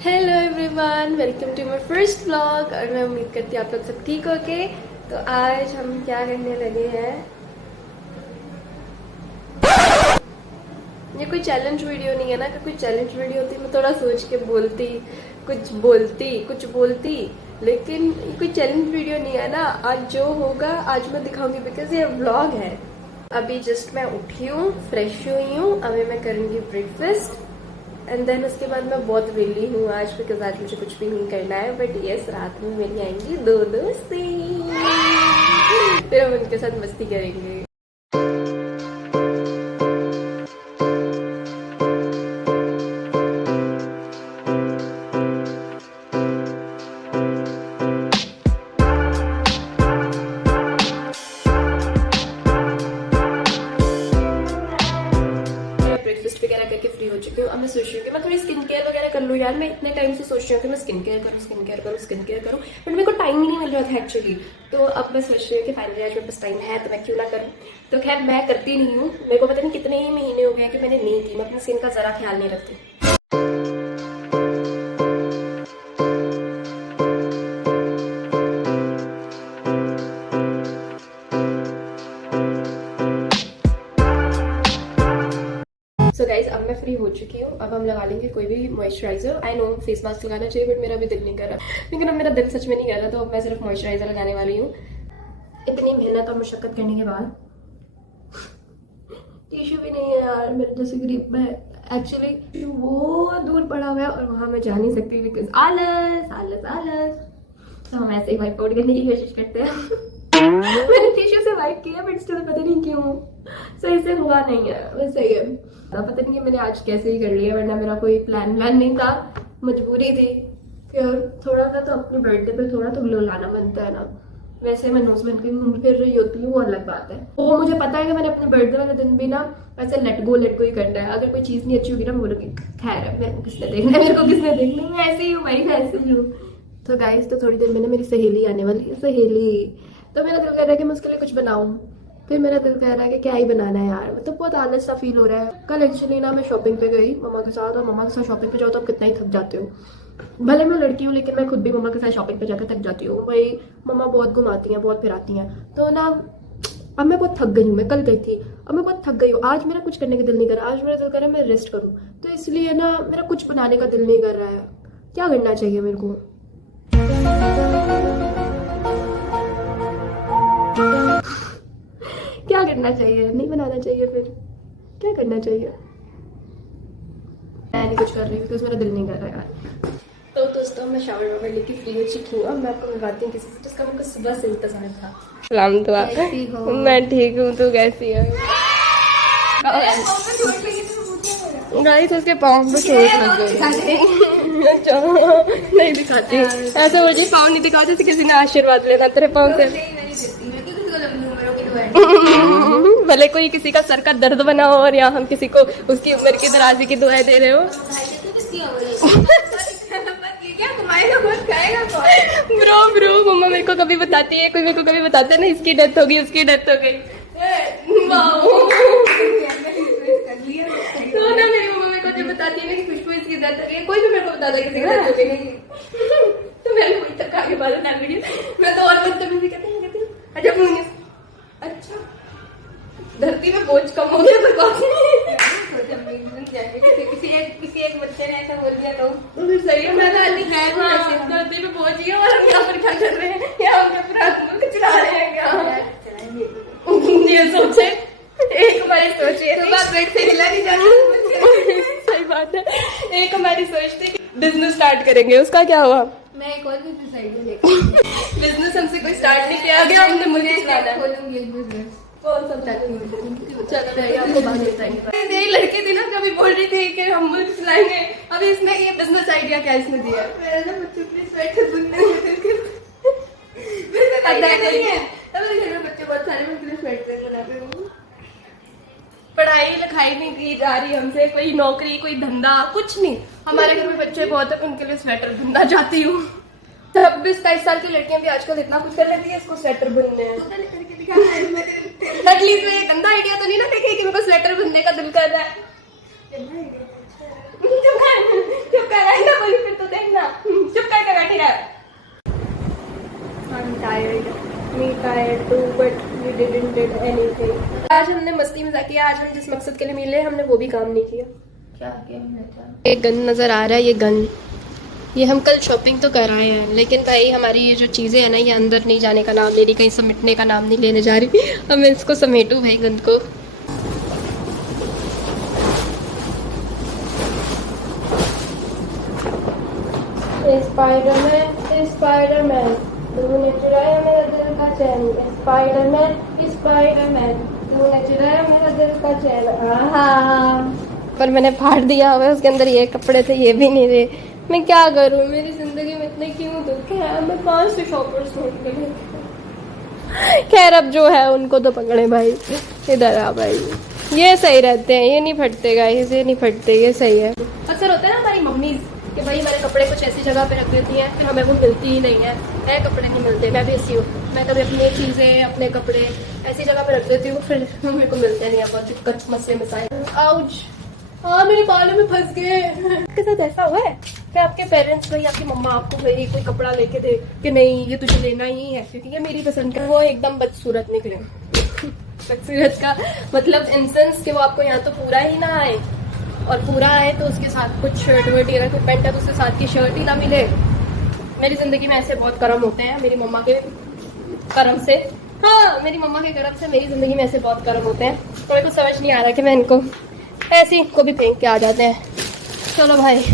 Hello everyone, welcome to my first vlog. और मैं उम्मीद करती हूँ आप लोग सब ठीक होके। तो आज हम क्या करने लगे हैं, ये कोई चैलेंज वीडियो नहीं है ना। अगर कोई चैलेंज वीडियो होती मैं थोड़ा सोच के बोलती, कुछ बोलती, लेकिन ये कोई चैलेंज वीडियो नहीं है ना। आज जो होगा आज मैं दिखाऊंगी, बिकॉज ये व्लॉग है। अभी जस्ट मैं उठी हूँ, फ्रेश हुई हूँ, अभी मैं करूँगी ब्रेकफास्ट एंड देन उसके बाद मैं बहुत वेली हूँ आज, बिकॉज आज मुझे कुछ भी नहीं करना है। बट यस, रात में मेरी आएंगी दो दोस्ती, फिर हम उनके साथ मस्ती करेंगे। ब्रेकफास्ट वगैरह करके फ्री हो चुकी हूँ। अब मैं सोच रही हूँ कि मैं थोड़ी स्किन केयर वगैरह कर लूँ। यार मैं इतने टाइम से सोच रही हूँ कि मैं स्किन केयर करूँ, बट मेरे को टाइम ही नहीं मिल रहा था एक्चुअली। तो अब मैं सोच रही हूँ कि फाइनली आज मेरे पास टाइम है तो मैं क्यों ना करूँ। तो खैर मैं करती नहीं हूँ, मेरे को पता नहीं कितने ही महीने हो गए कि मैंने नहीं की। मैं अपनी स्किन का जरा ख्याल नहीं रखती। सो गाइज, अब मैं फ्री हो चुकी हूँ। अब हम लगा लेंगे कोई भी moisturiser. I know face mask लगाना चाहिए, बट मेरा भी दिल नहीं कर रहा, लेकिन अब मेरा दिल सच में नहीं कर रहा। तो अब मैं सिर्फ मॉइस्चराइजर लगाने वाली हूँ। इतनी मेहनत और मुशक्कत करने के बाद टिश्यू भी नहीं है यार मेरे जैसे गरीब में। एक्चुअली वो दूर पड़ा हुआ है और वहां मैं जा नहीं सकती, बिकॉज आलस आलस आलस। तो हम ऐसे ही वाइप आउट करने की कोशिश करते हैं। मैंने टिश्यू से वाइप किया, बट स्टिल पता नहीं क्यों सही से हुआ नहीं है। बस सही है, पता नहीं कि मैंने आज कैसे ही कर लिया, वरना मेरा कोई प्लान नहीं था, मजबूरी थी। फिर थोड़ा सा तो अपनी बर्थडे पे थोड़ा तो ग्लो लाना बनता है ना। वैसे मैं नोज बन के घूम फिर रही होती हूँ, वो अलग बात है। वो मुझे पता है कि मैंने अपने बर्थडे वाले दिन भी ना वैसे लेट गो ही करना है। अगर कोई चीज नहीं अच्छी होगी ना, मैं बोलूँगी खैर है, मेरे को किसने देखना है, मेरे को किसने देखना है, मैं ऐसे ही हूँ भाई, मैं ऐसे ही हूँ। तो गाइस, तो थोड़ी देर में ना मेरी सहेली आने वाली है, सहेली। तो मेरा दिल कर रहा है कि मैं उसके लिए कुछ बनाऊं। फिर मेरा दिल कह रहा है कि क्या ही बनाना है यार, मतलब बहुत आलस सा फील हो रहा है। कल एक्चुअली ना मैं शॉपिंग पे गई मम्मा के साथ, और मम्मा के साथ शॉपिंग पे जाओ तो आप कितना ही थक जाते हो। भले मैं लड़की हूँ, लेकिन मैं खुद भी मम्मा के साथ शॉपिंग पे जाकर थक जाती हूँ भाई। मम्मा बहुत घुमाती हैं, बहुत फिराती हैं, तो ना अब मैं बहुत थक गई हूँ। मैं कल गई थी, अब मैं बहुत थक गई हूँ। आज मेरा कुछ करने का दिल नहीं कर रहा, आज मेरा दिल कर रहा है मैं रेस्ट करूँ। तो इसलिए ना मेरा कुछ बनाने का दिल नहीं कर रहा है। क्या करना चाहिए मेरे को? क्या करना चाहिए? नहीं बनाना चाहिए? फिर क्या करना चाहिए? मैं नहीं कुछ कर रही बिकॉज मेरा दिल नहीं कर रहा यार। तो दोस्तों, मैं शावर वावर लेके फ्री हो चुकी हूँ। अब मैं आपको मिलवाती हूँ किसी से जिसका मेरे को सुबह से इंतजार था। सलाम दुआ। मैं ठीक हूँ, तू कैसी है? गाइस, उसके पाँव पे चोट लग गई। अच्छा, नहीं दिखाती, ऐसे मुझे पाँव नहीं दिखाते। किसी ने आशीर्वाद लेना तेरे पाँव से। भले कोई किसी का सर का दर्द बना हो, और यहाँ हम किसी को उसकी उम्र की दराजी की दुआएं दे रहे हो। ब्रो मम्मा मेरे को कभी बताती है, कोई मेरे को कभी बताता है ना, इसकी डेथ हो गई, उसकी डेथ हो गई। तो ना मेरी मम्मा मेरे को जब बताती है ना कि खुशबू इसकी डेथ हो गई, कोई भी मेरे को बताता है किसी की डेथ हो गई, तो मैंने वही तक आगे बात ना लगी। मैं तो और बदतमीजी कहती हूँ अच्छा अच्छा, धरती में बोझ कम हो गया तो किसी एक बच्चे ने ऐसा बोल दिया तो फिर सही है। मैं धरती में बोझ ही है, और हम यहाँ पर क्या कर रहे हैं? यहाँ हम पूरा मुल्क चला रहे हैं क्या? ये सोचे, एक हमारी सोच है पेट से हिला नहीं जाना। सही बात है। एक हमारी सोच थी कि बिजनेस स्टार्ट करेंगे, उसका क्या हुआ? मैं एक और बिजनेस बिजनेस हमसे कोई स्टार्ट नहीं किया गया, हमने मुझे खोलूंगी एक बिजनेस। कौन सा चलता है आपको बात बताएंगे। ये लड़की थी ना, कभी बोल रही थी कि हम मुल्क चलाएंगे। अभी इसमें ये बिजनेस आइडिया क्या इसने दिया? मेरा ना बच्चों के लिए स्वेटर बुनने में नहीं है, तब घर में बच्चे बहुत सारे उनके लिए स्वेटर बनाते हूँ। पढ़ाई लिखाई नहीं की जा रही हमसे, कोई नौकरी कोई धंधा कुछ नहीं। हमारे घर में बच्चे बहुत है, उनके लिए स्वेटर बुनना चाहती हूँ। 26-23 साल की लड़कियां भी आजकल इतना कुछ कर लेती है, इसको स्वेटर बुनने हैं। एटलीस्ट ये गंदा आइडिया तो नहीं ना देखे कि मेरे को स्वेटर बुनने का दिल कर रहा है। चुप कर रहा है ना, बोली फिर तो me tired too, but we didn't did anything. आज हमने मस्ती मजाक किया, आज हम जिस मकसद के लिए मिले हमने वो भी काम नहीं किया। क्या किया हमने? एक गन नज़र आ रहा है, ये गन, ये हम कल शॉपिंग तो कर आए हैं, लेकिन भाई हमारी ये जो चीज़ें हैं ना, ये अंदर नहीं जाने का नाम ले रही, कहीं समेटने का नाम नहीं लेने जा रही। अब मैं इसको समेटूँ भाई गन को। स्पाइडरमैन स्पाइडरमैन तूने चुराया मेरा दिल का चैन, स्पाइडरमैन स्पाइडरमैन तूने चुराया मेरा दिल का चैन। पर मैंने फाड़ दिया हुआ, उसके अंदर ये कपड़े थे, ये भी नहीं रहे। मैं क्या करूं, मेरी जिंदगी में इतने क्यों दुख है। मैं 5 से शॉपर्स ढूंढ के लिए। खैर अब जो है उनको तो पकड़े भाई। इधर आ भाई, ये सही रहते हैं, ये नहीं फटते गाइस, ये नहीं फटते, ये सही है। अक्सर होता है ना हमारी मम्मी कि भाई हमारे कपड़े कुछ ऐसी जगह पे रख देती हैं, फिर हमें वो मिलती ही नहीं है। नए कपड़े नहीं मिलते, मैं भी ऐसी हूँ। मैं कभी अपनी चीज़ें, अपने कपड़े ऐसी जगह पे रख देती हूँ, फिर मेरे को मिलते नहीं है। बहुत दिक्कत मसले मसाइल। आउच, हाँ मेरे बालों में फंस गए। आपके साथ ऐसा हुआ है कि आपके पेरेंट्स भाई, आपकी मम्मा आपको भाई कोई कपड़ा लेके दे कि नहीं ये तुझे लेना ही है क्योंकि ये मेरी पसंद का, वो एकदम बदसूरत निकले। बदसूरत का मतलब इन सेंस कि वो आपको यहाँ तो पूरा ही ना आए, और पूरा आए तो उसके साथ कुछ शर्ट वर्ट या कोई पैंट है तो उसके साथ की शर्ट ही ना मिले। मेरी जिंदगी में ऐसे बहुत कर्म होते हैं, मेरी मम्मा के कर्म से, हाँ मेरी मम्मा के कर्म से मेरी जिंदगी में ऐसे बहुत कर्म होते हैं। तो मेरे को समझ नहीं आ रहा कि मैं इनको ऐसे ही को भी फेंक के आ जाते हैं। चलो भाई,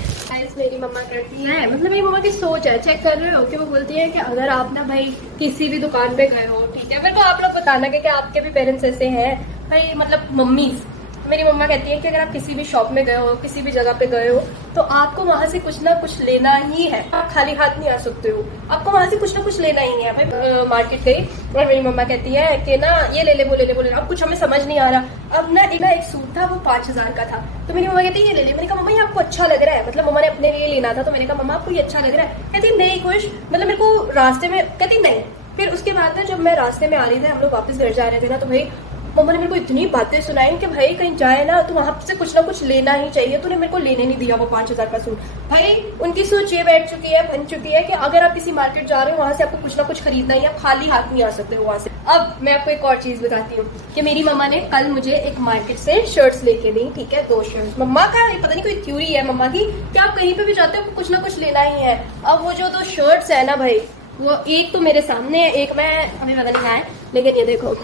मेरी मम्मा कहती है, मतलब मेरी मम्मा की सोच है, चेक कर रहे हो कि वो बोलती है कि अगर आप ना भाई किसी भी दुकान पे गए हो, ठीक है, मेरे को आप लोग बताना कि क्या आपके भी पेरेंट्स ऐसे हैं भाई, मतलब मम्मीज। मेरी मम्मा कहती है कि अगर आप किसी भी शॉप में गए हो, किसी भी जगह पे गए हो, तो आपको वहां से कुछ ना कुछ लेना ही है। आप खाली हाथ नहीं आ सकते हो, आपको वहां से कुछ ना कुछ लेना ही है। भाई मार्केट गई और मेरी मम्मा कहती है कि ना ये ले ले, वो ले ले, वो ले ले। अब कुछ हमें समझ नहीं आ रहा। अब ना एक सूट था, वो 5000 का था, तो मेरी मम्मा कहती है ये ले ले। मैंने कहा मम्मा ये आपको अच्छा लग रहा है, मतलब मम्मा ने अपने लिए लेना था, तो मैंने कहा मम्मा आपको ये अच्छा लग रहा है। कहती नहीं खुश, मतलब मेरे को रास्ते में, कहती नहीं। फिर उसके बाद ना जब मैं रास्ते में आ रही थी, हम लोग वापस घर जा रहे थे ना, तो भाई मम्मा ने मेरे को इतनी बातें सुनाई कि भाई कहीं जाए ना तो वहां से कुछ ना कुछ लेना ही चाहिए। तूने मेरे को लेने नहीं दिया वो 5000 का सूट। भाई उनकी सोच ये बैठ चुकी है, बन चुकी है कि अगर आप किसी मार्केट जा रहे हो, वहां से आपको कुछ ना कुछ खरीदना है, आप खाली हाथ नहीं आ सकते हो वहां से। अब मैं आपको एक और चीज बताती हूँ कि मेरी मम्मा ने कल मुझे एक मार्केट से शर्ट्स लेके दी, ठीक है, 2 शर्ट्स। मम्मा का पता नहीं कोई थ्योरी है मम्मा की कि आप कहीं पे भी जाते हो कुछ ना कुछ लेना ही है। अब वो जो 2 शर्ट्स है ना भाई, वो एक तो मेरे सामने है, एक मैं हमें पता नहीं है, लेकिन ये देखो,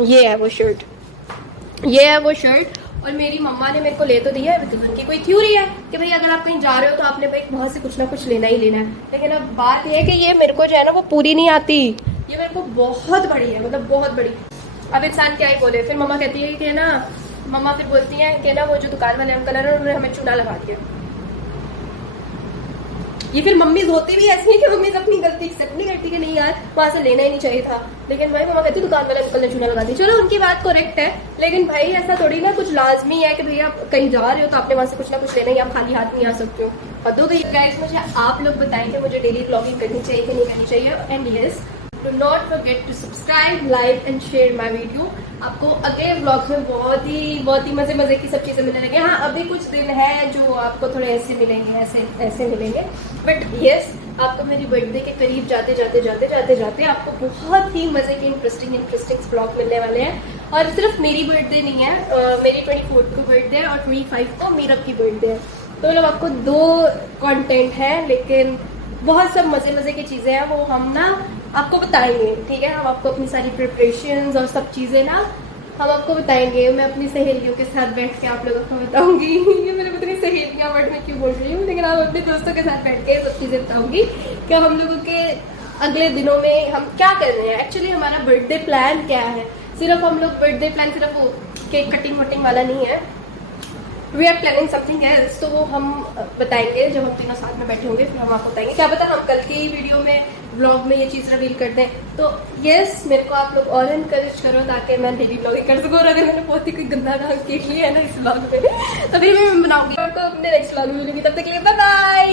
ये है वो शर्ट, ये है वो शर्ट। और मेरी मम्मा ने मेरे को ले तो दिया है, उनकी कोई थ्योरी है कि भाई अगर आप कहीं जा रहे हो तो आपने भाई वहां से कुछ ना कुछ लेना ही लेना है। लेकिन अब बात ये है कि ये मेरे को जो है ना वो पूरी नहीं आती, ये मेरे को बहुत बड़ी है, मतलब बहुत बड़ी। अब इंसान क्या ही बोले। फिर मम्मा कहती है कि ना, मम्मा फिर बोलती है कि ना वो जो दुकान वाले अंकल है ना, उन्होंने हमें चूना लगा दिया। ये फिर मम्मीज होती भी ऐसी है कि मम्मीज अपनी गलती एक्सेप्ट नहीं करती कि नहीं यार वहां से लेना ही नहीं चाहिए था, लेकिन भाई मम्मा कहती दुकान वाले अंकल ने चूना लगा दी। चलो उनकी बात करेक्ट है, लेकिन भाई ऐसा थोड़ी ना कुछ लाजमी है कि भैया आप कहीं जा रहे हो तो आपने वहां से कुछ ना कुछ लेना ही, आप खाली हाथ नहीं आ सकते हो। और दो गाइस मुझे आप लोग बताएं कि मुझे डेली ब्लॉगिंग करनी चाहिए कि नहीं करनी चाहिए। And yes, do not forget to subscribe, like and share my video. आपको अगले व्लॉग में बहुत ही मजे की सब चीजें मिलने लगे। हाँ अभी कुछ दिन है जो आपको थोड़े ऐसे मिलेंगे, ऐसे मिलेंगे, बट यस आपको मेरी बर्थडे के करीब जाते जाते आपको बहुत ही मजे के इंटरेस्टिंग व्लॉग मिलने वाले हैं। और सिर्फ मेरी बर्थडे नहीं है, मेरी 24 को बर्थडे है और 25 को मीरब की बर्थडे है। तो मतलब आपको 2 कंटेंट है, लेकिन बहुत सब मजे की चीजें हैं, वो हम ना आपको बताएंगे, ठीक है। हम आपको अपनी सारी प्रिपरेशंस और सब चीजें ना हम आपको बताएंगे। मैं अपनी सहेलियों के साथ बैठ के आप लोगों को बताऊंगी। ये मेरे पता नहीं सहेलियां वर्ड में क्यों बोल रही हूँ, लेकिन आप अपने दोस्तों के साथ बैठ के सब चीजें बताऊंगी कि हम लोगों के अगले दिनों में हम क्या कर रहे हैं। एक्चुअली हमारा बर्थडे प्लान क्या है, सिर्फ हम लोग बर्थडे प्लान सिर्फ वो केक कटिंग वटिंग वाला नहीं है, we are planning something else. तो वो हम बताएंगे जब हम तीनों साथ में बैठे होंगे, फिर हम आपको बताएंगे। क्या पता हम कल की वीडियो में ब्लॉग में ये चीज रिवील कर दें। तो यस मेरे को आप लोग और इनकरेज करो ताकि मैं डेली ब्लॉगिंग कर सकूँ। और अगर मैंने बहुत ही कोई गंदा काम किया है ना इस ब्लॉग में, अभी मैं बनाऊंगी, आपको अपने नेक्स्ट ब्लॉग में मिलूंगी। तब तक के लिए बाय बाय।